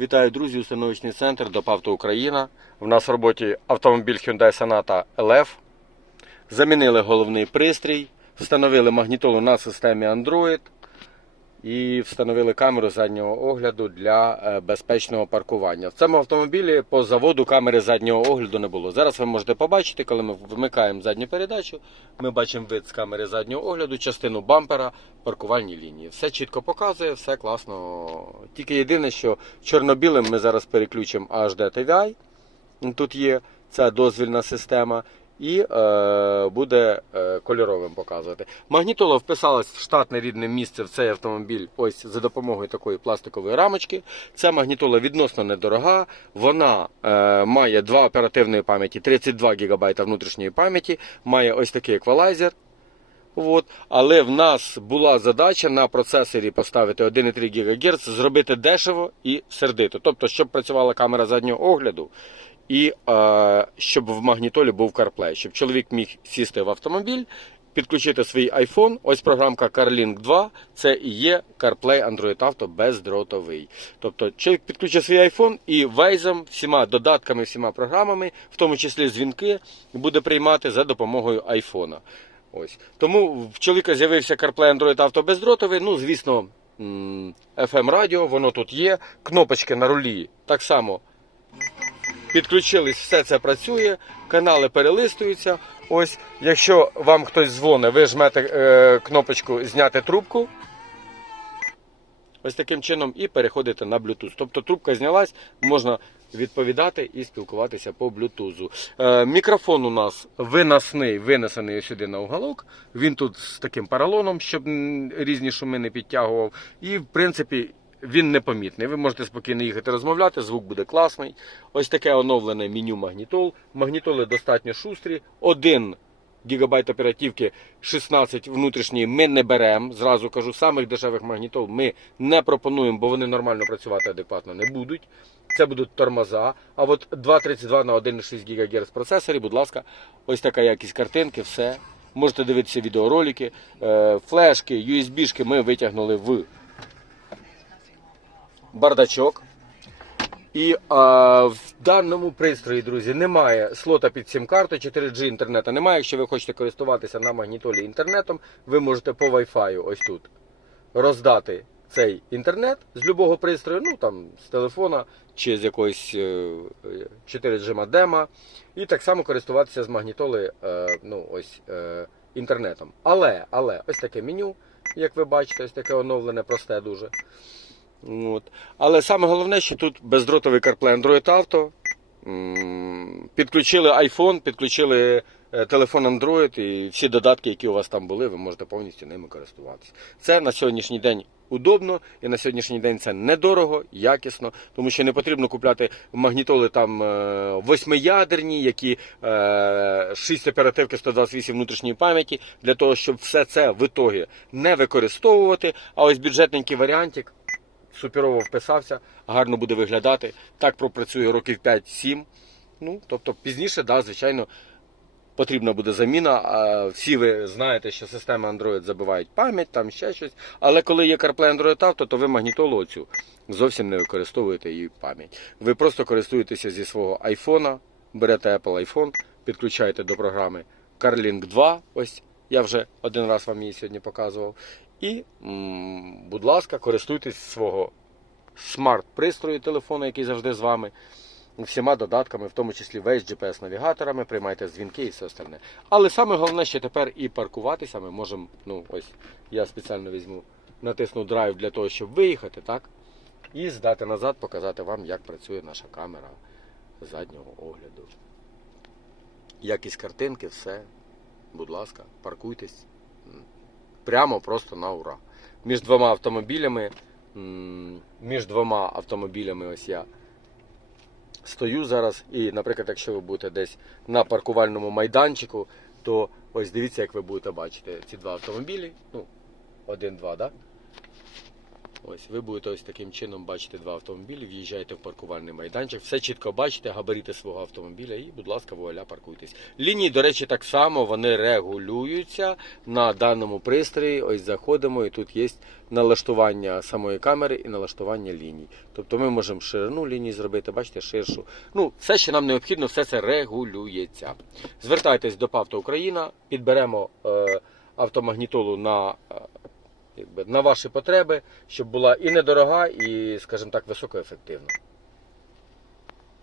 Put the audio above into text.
Вітаю, друзі! Установочний центр ДОПАВТО Україна. У нас в роботі автомобіль Hyundai Sonata LF. Замінили головний пристрій, встановили магнітолу на системі Android і встановили камеру заднього огляду для е, безпечного паркування. В цьому автомобілі по заводу камери заднього огляду не було. Зараз ви можете побачити, коли ми вмикаємо задню передачу, ми бачимо вид з камери заднього огляду, частину бампера, паркувальні лінії. Все чітко показує, все класно. Тільки єдине, що чорно-білим ми зараз переключимо HD TVI. Тут є ця дозвільна система. І е, буде е, кольоровим показувати. Магнітола вписалась в штатне рідне місце в цей автомобіль ось за допомогою такої пластикової рамочки. Ця магнітола відносно недорога. Вона е, має два оперативної пам'яті, 32 ГБ внутрішньої пам'яті, має ось такий еквалайзер. От. Але в нас була задача на процесорі поставити 1,3 ГГц, зробити дешево і сердито. Тобто, щоб працювала камера заднього огляду, і е, щоб в магнітолі був CarPlay, щоб чоловік міг сісти в автомобіль, підключити свій iPhone. Ось програмка CarLink 2, це і є CarPlay Android Auto бездротовий. Тобто чоловік підключить свій iPhone і вейзом, всіма додатками, всіма програмами, в тому числі дзвінки, буде приймати за допомогою iPhone. Ось. Тому в чоловіка з'явився CarPlay Android Auto бездротовий. Ну, звісно, FM радіо, воно тут є. Кнопочки на рулі так само підключились, все це працює, канали перелистуються. Ось, якщо вам хтось дзвонить, ви жмете е, кнопочку зняти трубку. Ось таким чином і переходите на Bluetooth. Тобто трубка знялась, можна відповідати і спілкуватися по Bluetooth. Е, мікрофон у нас виносний, винесений сюди на уголок. Він тут з таким поролоном, щоб різні шуми не підтягував. І в принципі. Він непомітний. Ви можете спокійно їхати розмовляти, звук буде класний. Ось таке оновлене меню магнітол. Магнітоли достатньо шустрі. Один гігабайт оперативки 16 внутрішньої ми не беремо. Зразу кажу, самих дешевих магнітол ми не пропонуємо, бо вони нормально працювати адекватно не будуть. Це будуть тормоза. А от 2.32 на 1,6 ГГц процесорі, будь ласка, ось така якість картинки, все. Можете дивитися відеоролики, Е, флешки, USB-шки ми витягнули в бардачок. І а, в даному пристрої, друзі, немає слота під сім-карту, 4G інтернету немає. Якщо ви хочете користуватися на магнітолі інтернетом, ви можете по Wi-Fi ось тут роздати цей інтернет з будь-якого пристрою, ну там з телефона чи з якоїсь е, 4G модема, і так само користуватися з магнітоли е, ну, ось, е, інтернетом. Але, але ось таке меню, як ви бачите, ось таке оновлене, просте дуже. От. Але саме головне, що тут бездротовий CarPlay Android Auto. Підключили iPhone, підключили е, телефон Android і всі додатки, які у вас там були, ви можете повністю ними користуватися. Це на сьогоднішній день удобно і на сьогоднішній день це недорого, якісно, тому що не потрібно купляти магнітоли там е, восьмиядерні, які е, 6 оперативки 128 внутрішньої пам'яті, для того, щоб все це в ітогі не використовувати. А ось бюджетненький варіантик суперово вписався, гарно буде виглядати. Так пропрацює років 5-7. Ну, тобто пізніше, да, звичайно, потрібна буде заміна. Всі ви знаєте, що системи Android забивають пам'ять, там ще щось. Але коли є CarPlay Android Auto, то ви магнітолу оцю зовсім не використовуєте її пам'ять. Ви просто користуєтеся зі свого айфона, берете Apple iPhone, підключаєте до програми CarLink 2. Ось я вже один раз вам її сьогодні показував. І, будь ласка, користуйтесь свого смарт-пристрою телефону, який завжди з вами, всіма додатками, в тому числі весь GPS-навігаторами, приймайте дзвінки і все остальне. Але саме головне, що тепер і паркуватися ми можемо, ну ось я спеціально візьму, натисну драйв для того, щоб виїхати, так? І здати назад, показати вам, як працює наша камера заднього огляду. Якість картинки, все. Будь ласка, паркуйтесь прямо просто на ура. Між двома автомобілями, між двома автомобілями ось я стою зараз. І, наприклад, якщо ви будете десь на паркувальному майданчику, то ось дивіться, як ви будете бачити ці два автомобілі. Ну, один-два, да? Ось ви будете ось таким чином бачити два автомобілі, в'їжджаєте в паркувальний майданчик, все чітко бачите, габарити свого автомобіля і, будь ласка, вуаля, паркуйтесь. Лінії, до речі, так само вони регулюються на даному пристрої. Ось заходимо, і тут є налаштування самої камери і налаштування ліній. Тобто ми можемо ширину лінії зробити, бачите, ширшу. Ну, все, що нам необхідно, все це регулюється. Звертайтесь до Павто Україна, підберемо е, автомагнітолу на. Якби, на ваші потреби, щоб була і недорога, і, скажімо так, високоефективна.